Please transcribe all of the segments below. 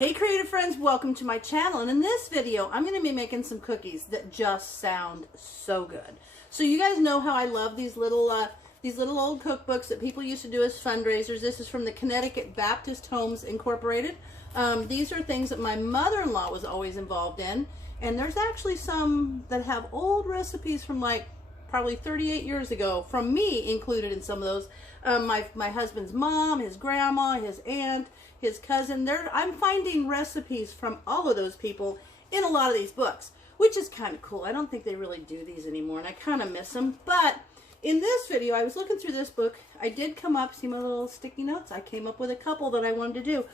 Hey creative friends, welcome to my channel, and in this video I'm going to be making some cookies that just sound so good. So you guys know how I love these little old cookbooks that people used to do as fundraisers. This is from the Connecticut Baptist Homes Incorporated. These are things that my mother-in-law was always involved in, and there's actually some that have old recipes from like probably 38 years ago, from me included in some of those. My husband's mom, his grandma, his aunt, his cousin. I'm finding recipes from all of those people in a lot of these books, which is kind of cool. I don't think they really do these anymore, and I kind of miss them. But in this video, I was looking through this book. I did come up, see my little sticky notes? I came up with a couple that I wanted to do.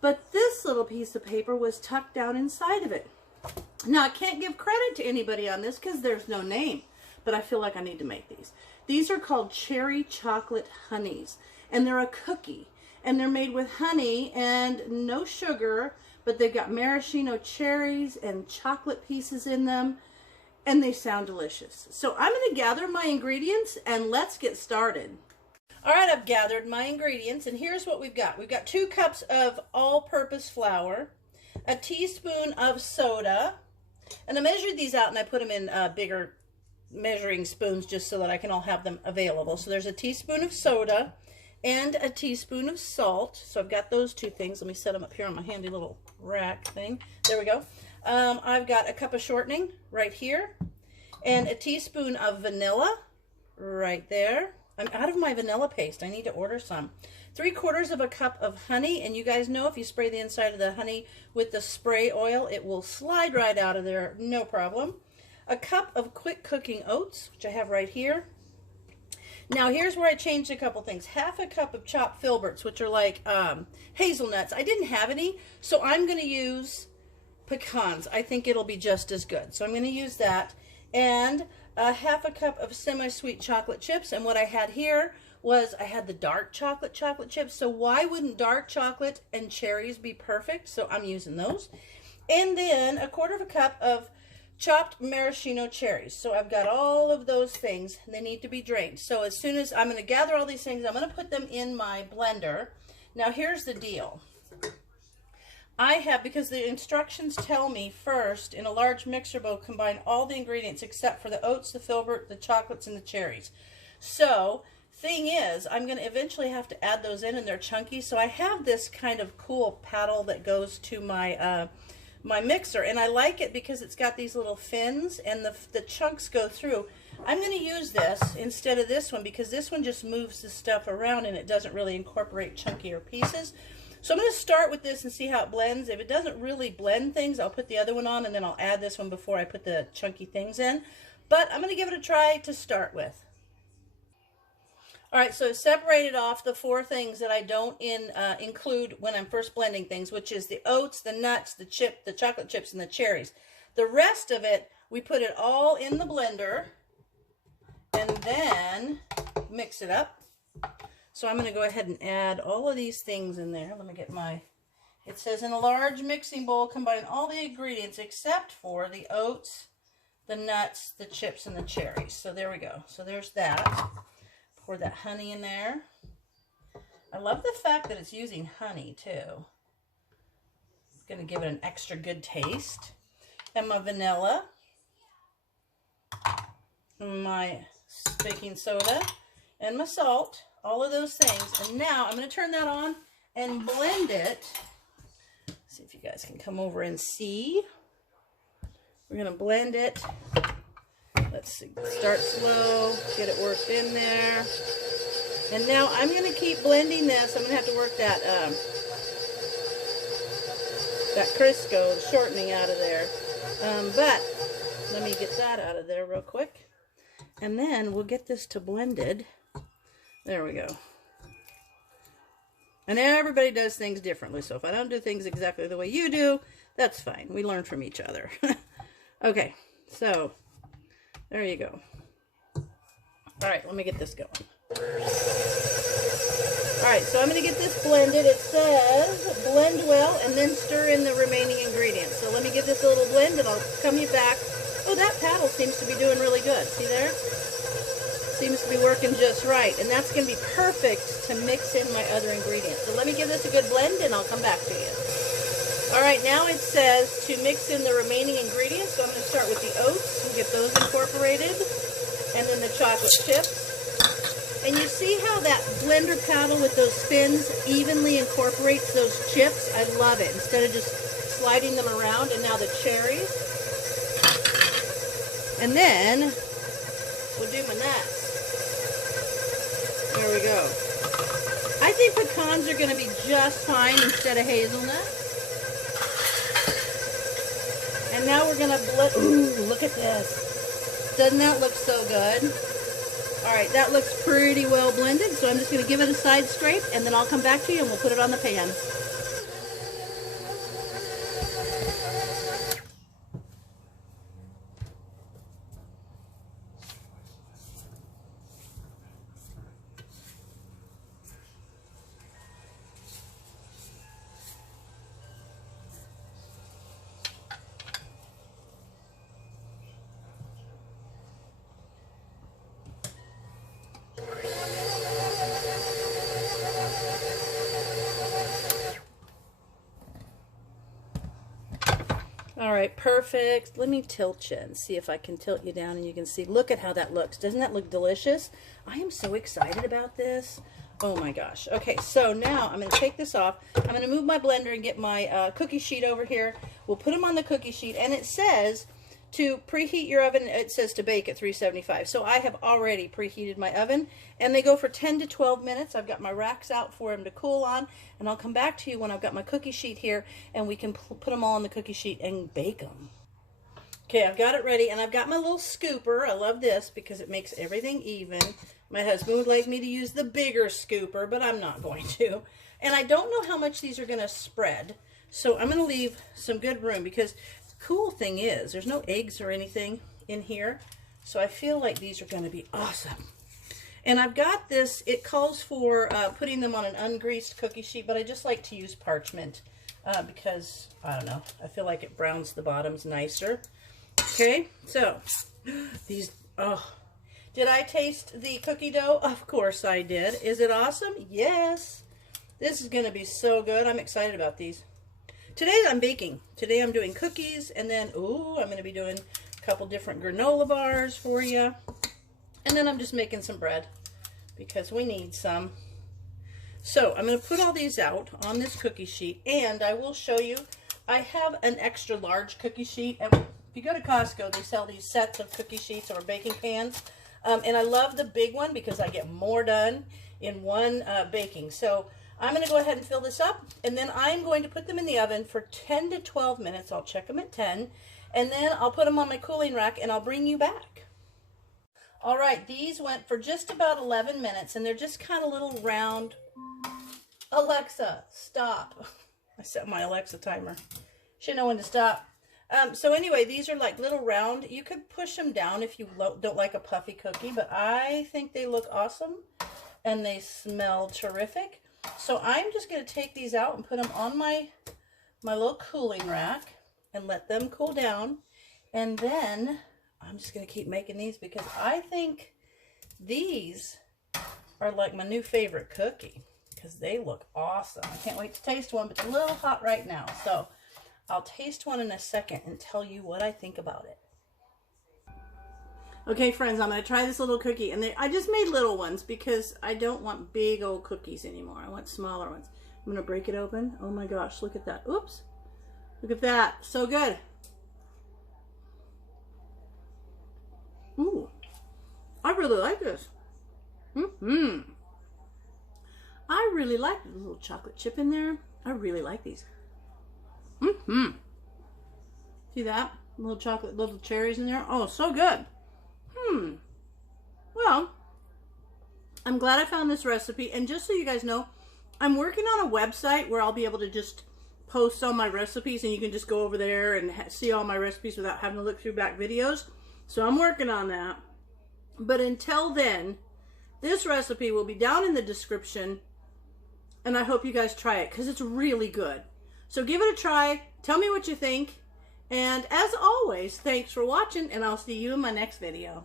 But this little piece of paper was tucked down inside of it. Now, I can't give credit to anybody on this because there's no name, but I feel like I need to make these. These are called cherry chocolate honeys, and they're a cookie. And they're made with honey and no sugar, but they've got maraschino cherries and chocolate pieces in them, and they sound delicious. So I'm going to gather my ingredients and let's get started. All right, I've gathered my ingredients, and here's what we've got. We've got 2 cups of all-purpose flour, a teaspoon of soda, and I measured these out and I put them in bigger measuring spoons just so that I can all have them available. So there's a teaspoon of soda and a teaspoon of salt. So I've got those 2 things. Let me set them up here on my handy little rack thing. There we go. I've got a cup of shortening right here, and a teaspoon of vanilla right there. I'm out of my vanilla paste. I need to order some. 3/4 of a cup of honey, and you guys know if you spray the inside of the honey with the spray oil, it will slide right out of there, no problem. A cup of quick cooking oats, which I have right here. Now here's where I changed a couple things. 1/2 cup of chopped filberts, which are like hazelnuts. I didn't have any, so I'm going to use pecans. I think it'll be just as good. So I'm going to use that. And 1/2 cup of semi-sweet chocolate chips. And what I had here was I had the dark chocolate chips. So why wouldn't dark chocolate and cherries be perfect? So I'm using those. And then 1/4 cup of chopped maraschino cherries. So I've got all of those things, and they need to be drained. So as soon as I'm going to gather all these things, I'm going to put them in my blender. Now here's the deal. I have, because the instructions tell me first, in a large mixer bowl, combine all the ingredients except for the oats, the filbert, the chocolates, and the cherries. So thing is, I'm going to eventually have to add those in, and they're chunky. So I have this kind of cool paddle that goes to my my mixer, and I like it because it's got these little fins and the chunks go through. I'm going to use this instead of this one because this one just moves the stuff around and it doesn't really incorporate chunkier pieces. So I'm going to start with this and see how it blends. If it doesn't really blend things, I'll put the other one on, and then I'll add this one before I put the chunky things in. But I'm going to give it a try to start with. All right, so I've separated off the 4 things that I don't include when I'm first blending things, which is the oats, the nuts, the chocolate chips, and the cherries. The rest of it, we put it all in the blender and then mix it up. So I'm going to go ahead and add all of these things in there. Let me get my, it says in a large mixing bowl, combine all the ingredients except for the oats, the nuts, the chips, and the cherries. So there we go. So there's that. Pour that honey in there. I love the fact that it's using honey too. It's going to give it an extra good taste. And my vanilla, my baking soda, and my salt, all of those things. And now I'm going to turn that on and blend it. See if you guys can come over and see. We're going to blend it. Let's see, start slow, get it worked in there. And now I'm going to keep blending this. I'm going to have to work that Crisco shortening out of there. But let me get that out of there real quick. And then we'll get this to blended. There we go. And everybody does things differently. So if I don't do things exactly the way you do, that's fine. We learn from each other. Okay, so there you go. All right, let me get this going. All right, so I'm going to get this blended. It says blend well and then stir in the remaining ingredients. So let me give this a little blend and I'll come you back. Oh, that paddle seems to be doing really good. See there? Seems to be working just right. And that's going to be perfect to mix in my other ingredients. So let me give this a good blend and I'll come back to you. right, now it says to mix in the remaining ingredients. So I'm going to start with the oats and get those incorporated. And then the chocolate chips. And you see how that blender paddle with those fins evenly incorporates those chips? I love it. Instead of just sliding them around. And now the cherries. And then we'll do my nuts. There we go. I think pecans are going to be just fine instead of hazelnut. And now we're going to blend. Ooh, look at this. Doesn't that look so good? All right, that looks pretty well blended, so I'm just going to give it a side scrape, and then I'll come back to you and we'll put it on the pan. All right, perfect. Let me tilt you and see if I can tilt you down and you can see. Look at how that looks. Doesn't that look delicious? I am so excited about this. Oh my gosh. Okay, so now I'm going to take this off. I'm going to move my blender and get my cookie sheet over here. We'll put them on the cookie sheet, and it says to preheat your oven. It says to bake at 375. So I have already preheated my oven, and they go for 10 to 12 minutes. I've got my racks out for them to cool on, and I'll come back to you when I've got my cookie sheet here, and we can put them all on the cookie sheet and bake them. Okay, I've got it ready, and I've got my little scooper. I love this because it makes everything even. My husband would like me to use the bigger scooper, but I'm not going to. And I don't know how much these are going to spread, so I'm going to leave some good room because cool thing is there's no eggs or anything in here, so I feel like these are going to be awesome. And I've got this, it calls for putting them on an ungreased cookie sheet, but I just like to use parchment because I don't know, I feel like it browns the bottoms nicer. Okay, so these, oh, did I taste the cookie dough? Of course I did. Is it awesome? Yes. This is going to be so good. I'm excited about these. Today I'm baking. Today I'm doing cookies, and then, ooh, I'm going to be doing a couple different granola bars for you. And then I'm just making some bread because we need some. So I'm going to put all these out on this cookie sheet, and I will show you, I have an extra large cookie sheet. And if you go to Costco, they sell these sets of cookie sheets or baking pans. And I love the big one because I get more done in one baking. So I'm going to go ahead and fill this up, and then I'm going to put them in the oven for 10 to 12 minutes. I'll check them at 10, and then I'll put them on my cooling rack, and I'll bring you back. All right, these went for just about 11 minutes, and they're just kind of little round. Alexa, stop. I set my Alexa timer. Should know when to stop. So anyway, these are like little round. You could push them down if you don't like a puffy cookie, but I think they look awesome, and they smell terrific. So I'm just going to take these out and put them on my little cooling rack and let them cool down. And then I'm just going to keep making these because I think these are like my new favorite cookie because they look awesome. I can't wait to taste one, but it's a little hot right now. So I'll taste one in a second and tell you what I think about it. Okay, friends, I'm going to try this little cookie. And I just made little ones because I don't want big old cookies anymore. I want smaller ones. I'm going to break it open. Oh my gosh, look at that. Oops. Look at that. So good. Ooh. I really like this. I really like the little chocolate chip in there. I really like these. See that? Little chocolate, little cherries in there. Oh, so good. Well, I'm glad I found this recipe, and just so you guys know, I'm working on a website where I'll be able to just post all my recipes, and you can just go over there and see all my recipes without having to look through back videos. So I'm working on that. But until then, this recipe will be down in the description, and I hope you guys try it because it's really good. So give it a try. Tell me what you think. And as always, thanks for watching, and I'll see you in my next video.